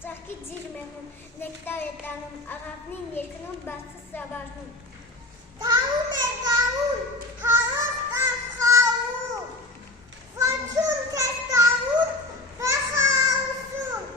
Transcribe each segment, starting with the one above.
Ծաղկի ձիր մեղում, նեկտար է տանում, աղավնին երկնում, բացը սավարնում։ Թաղուն է տաղուն, հարոս կախաղուն, ոչուն կես տաղուն, բախաղուսուն։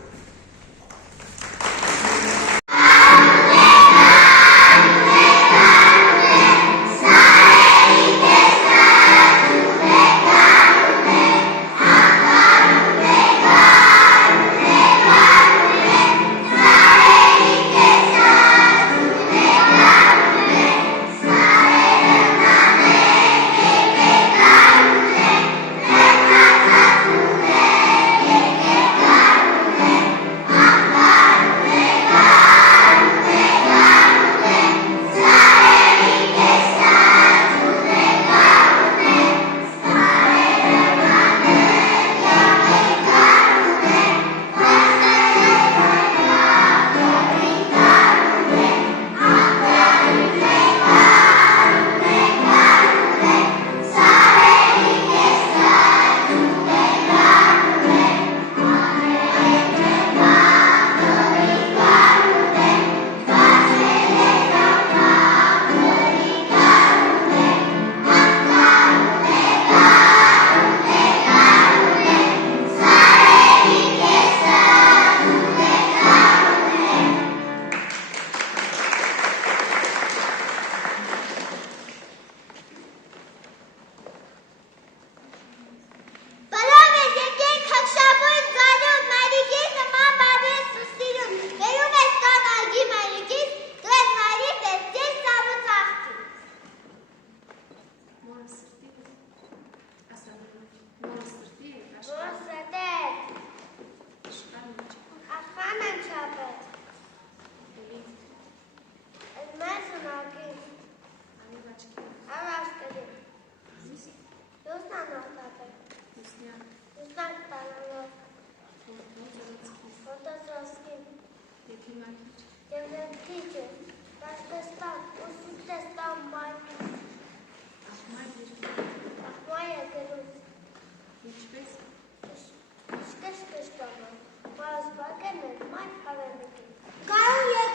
Կարո՞ղ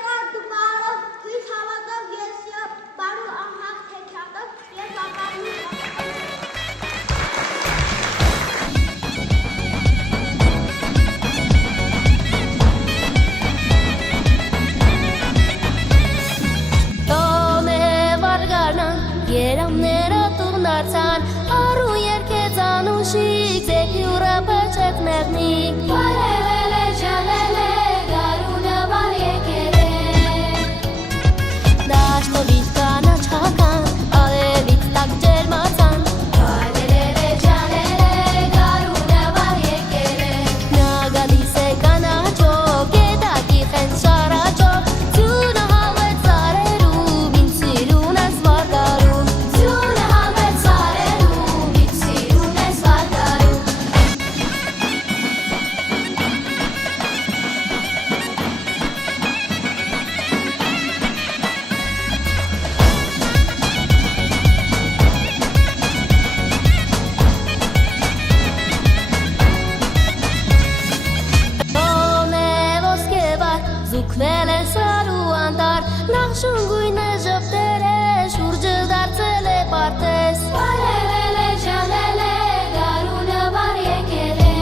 Ձուկվել է սարու անտար Նախշուն գույնը ժպտեր է Շուրջը դարձել է պարտես Վայելել է, ճանել է Գարունը վար եկել է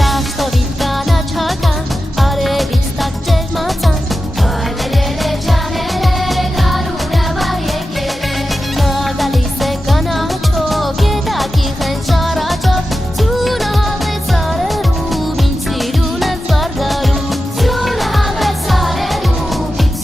Դաշտովիտ կանաչական Արևից տակ ջերմացան Վայելել է, ճանել է Գարունը վար եկել է Նա գալիս է կանաչով Գետակի խեն շարաչով Ձյունը հաղվեց սարերում Ինչ սիրուն ես վարգարում Ձյունը հաղվեց սարերում Ինչ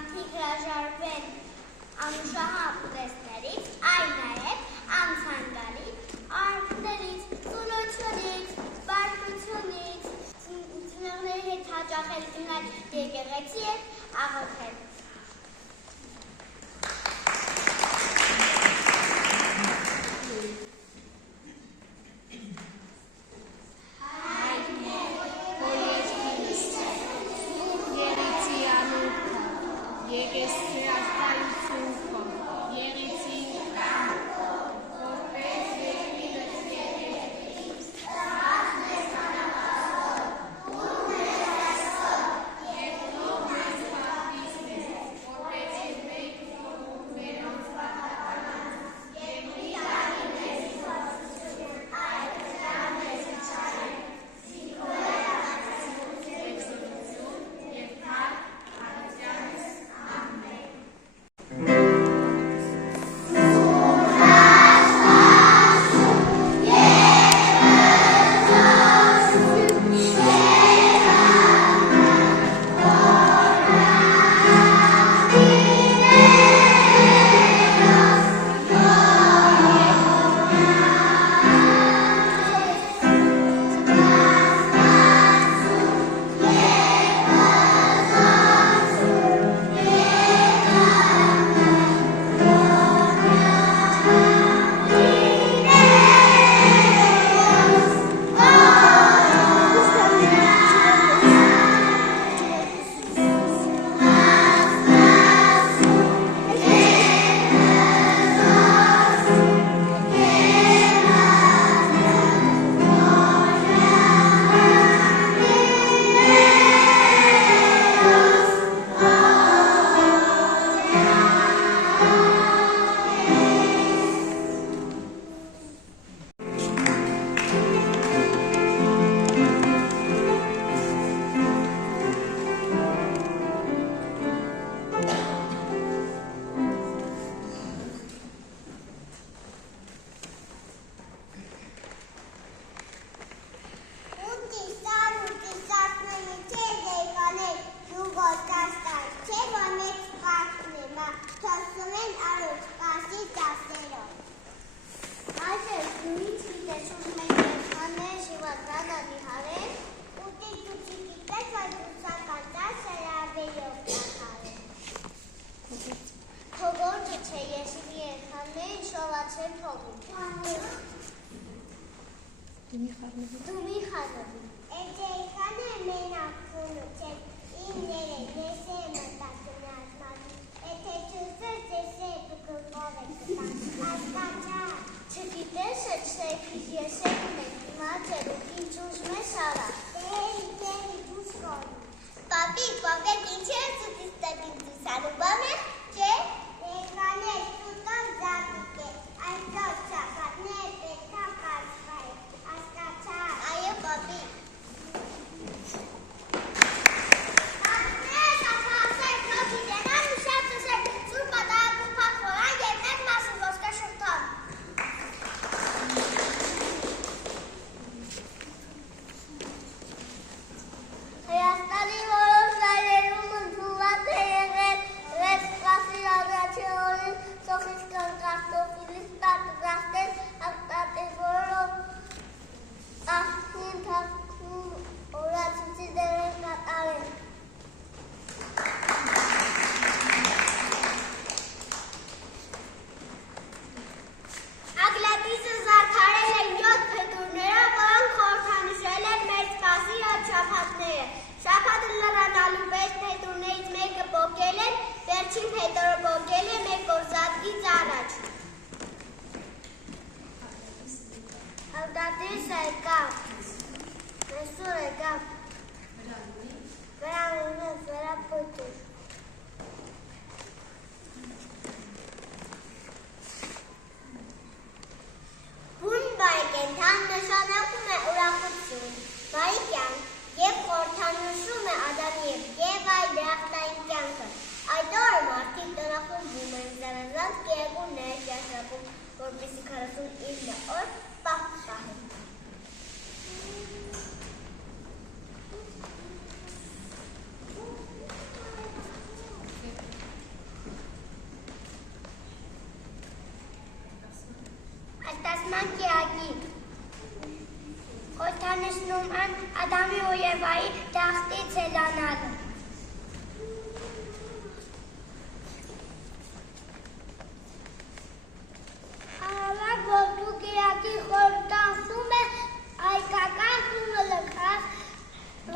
մարդիկ հրաժարվեն անուշահատ ուտեստներից, այլ նաև անցանկալի արարքներից, ծուլությունից, բարկությունից, ծնողների հետ հաճախել գնալ եկեղեցի և աղոթել։ զարգացման կիրակի։ Խորհրդանշում են Ադամի ու Եվայի դախտից հելանալը։ Արավակ որդու կիրակի խորհրդանշում է հայկական տունը լքած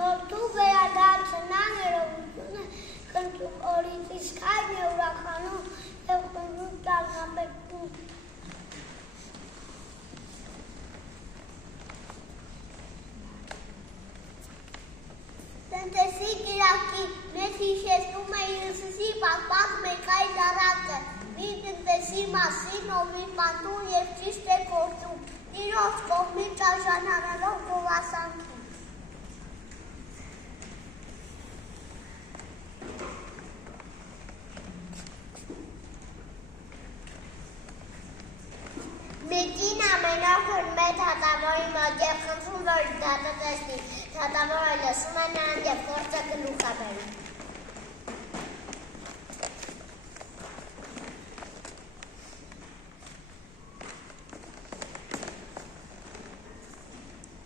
որդու վերադարձնան ներողությունը կնճուկ օրից իսկ այն է ուրախանում և խնդրում ճարխապետում։ Տնտեսի կիրակի մեզ հիշեցնում է Հյուսիսի պակպակ մեկայի զառակը, մի տնտեսի մասին, ով մի պատում և ճիշտ է գործում, իրոց կողմից արժանանալով գովասանքում։ Մեկին ամենախոր մեծ հատավորի մոտ և խնդրում, որ դատը տեսնի, հատավորը լսում է նրան և գործը գլուխ է բերում։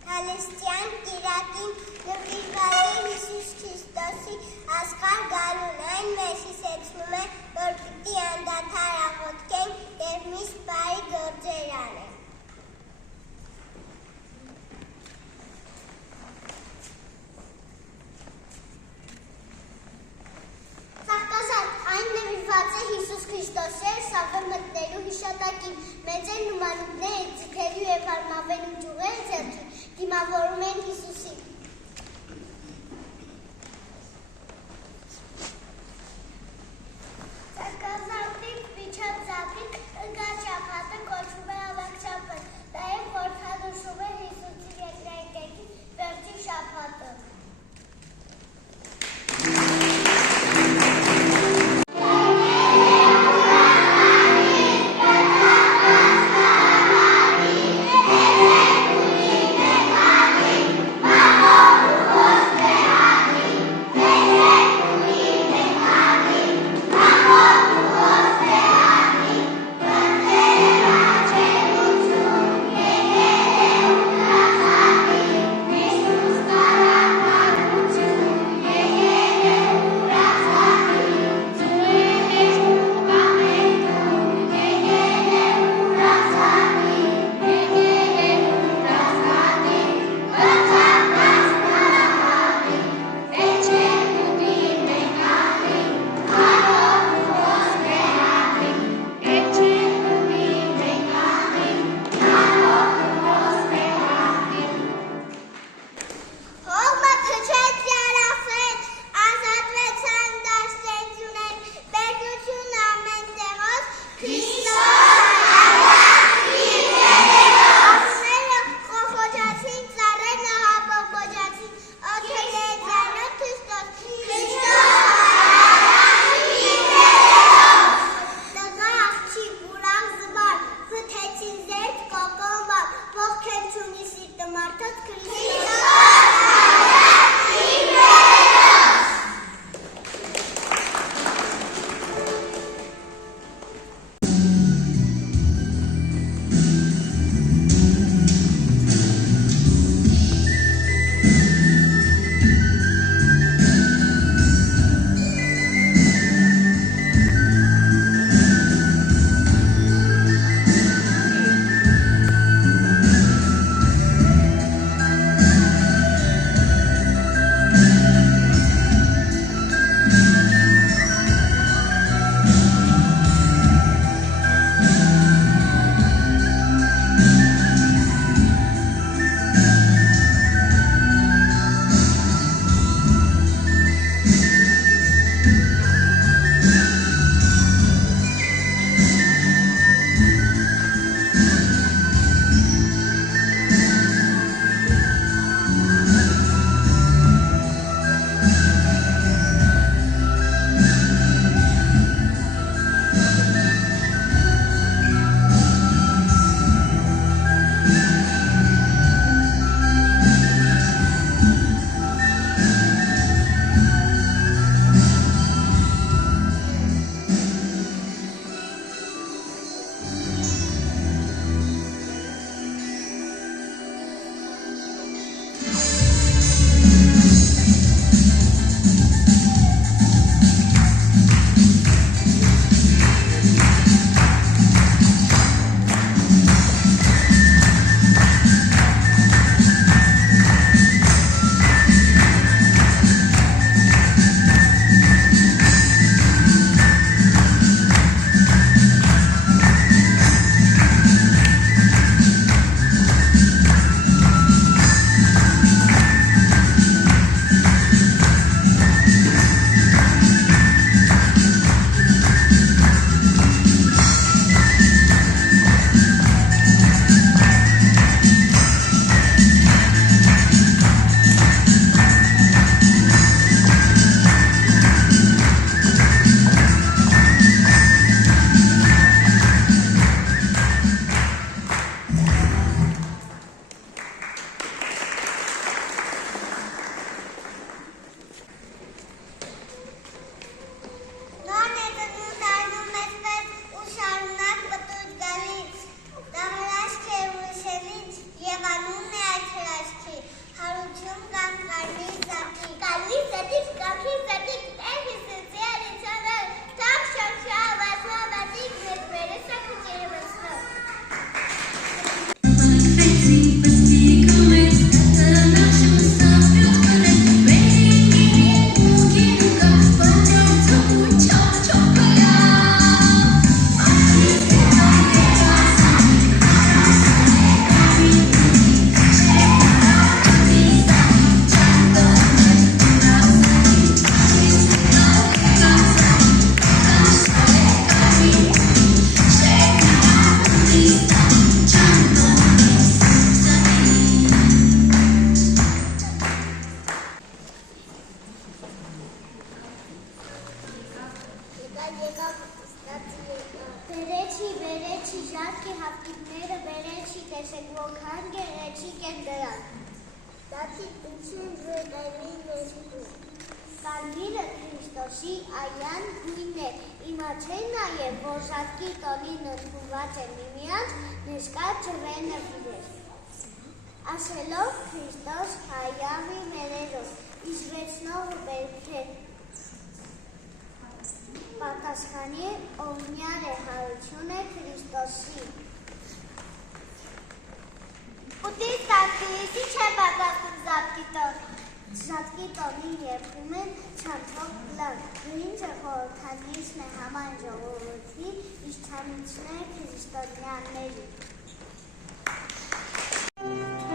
Հալստյան կիրակին նվիրված է Հիսուս Քրիստոսի աշխարհ գալուն, այն մեզ հիշեցնում է, որ պիտի անդադար աղոթքենք և միշտ բարի գործեր անենք։ որքան գեղեցիկ են դրանք։ Դատի ինչին վետայնի ներքու։ Կարմիրը Քրիստոսի արյան գույնն է, իմացել նաև, որ Ժատկի տոնին ընդունված է միմյանց նշկա ջրվենը վիրեր։ Ասելով Քրիստոս հայամի մերերով, իզվեցնողը բերք է պատասխանի օգնյալ է հարություն է Քրիստոսի։ Ուտից տակտիրիսի չէ պատասխան Ժատկի տոն։ Ժատկի տոնին երբում են չանթով լավ, նույնը խորհրդանիշն է համայն ժողովրդի իշխանությունները քրիստոնյաների։ Thank you.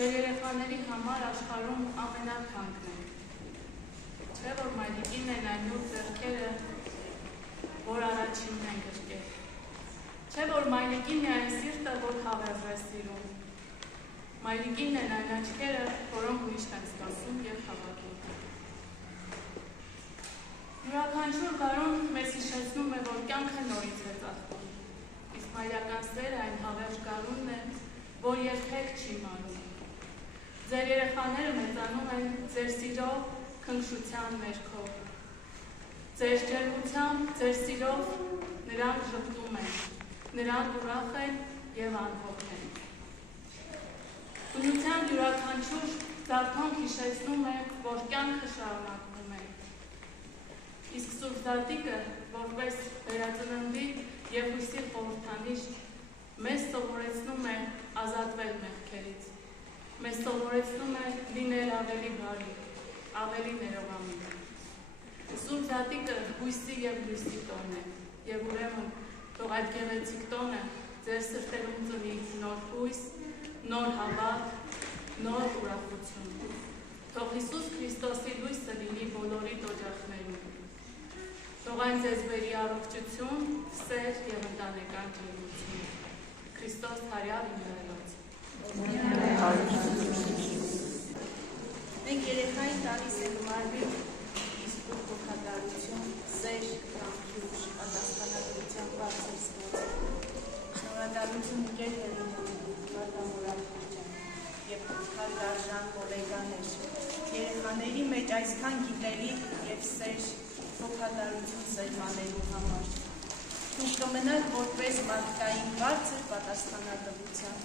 ձեր երեխաների համար աշխարհում ամենաթանկն է։ Չէ՞ որ մայրիկին են այն նույն ձեռքերը, որ առաջինն են գրկել։ Չէ՞ որ մայրիկին է այն սիրտը, որ հավերժ է սիրում։ Մայրիկին են այն աչքերը, որոնք միշտ են սպասում և հավատում։ Յուրաքանչյուր գարուն մեզ հիշեցնում է, որ կյանքը նորից է ծաղկում, իսկ մայրական սերը այն հավերժ գարունն է, որ երբեք չի մարում։ Ձեր երեխաները մեծանում են ձեր սիրով, քնքշության ներքո։ Ձեր ջերմությամբ, ձեր սիրով նրանք ժպտում են, նրանք ուրախ են և անհոգ են։ Բնության յուրաքանչյուր զարթոնք հիշեցնում է, որ կյանքը շարունակվում է։ Իսկ Սուրբ Զատիկը, որպես վերածննդի և հույսի խորհրդանիշ, մեզ սովորեցնում է ազատվել մեղքերից, մեզ սովորեցնում է լինել ավելի բարի, ավելի ներողամիտ։ Սուրբ Զատիկը հույսի և լույսի տոն է, և ուրեմն թող այդ գեղեցիկ տոնը ձեր սրտերում ծնի նոր հույս, նոր հավատ, նոր ուրախություն։ Թող Հիսուս Քրիստոսի լույսը լինի բոլորի օջախներում։ Թող այն ձեզ բերի առողջություն, սեր և ընտանեկան ջերմություն։ Քրիստոս հարյալ ինքնայլոց։ Մենք երեխային տալիս ենք մարմին, իսկ ու հոգատարություն, սեր, կանքյուշ, պատասխանատվության բարձր զգոց։ Շնորհակալություն ընկեր Մարտամորան Խաչյան և քար դարժան գոլեգաներ։ Երեխաների մեջ այսքան գիտելիք և սեր, հոգատարություն սերմանելու համար։ Դուք կմնաք որպես մարդկային բարձր պատասխանատվության։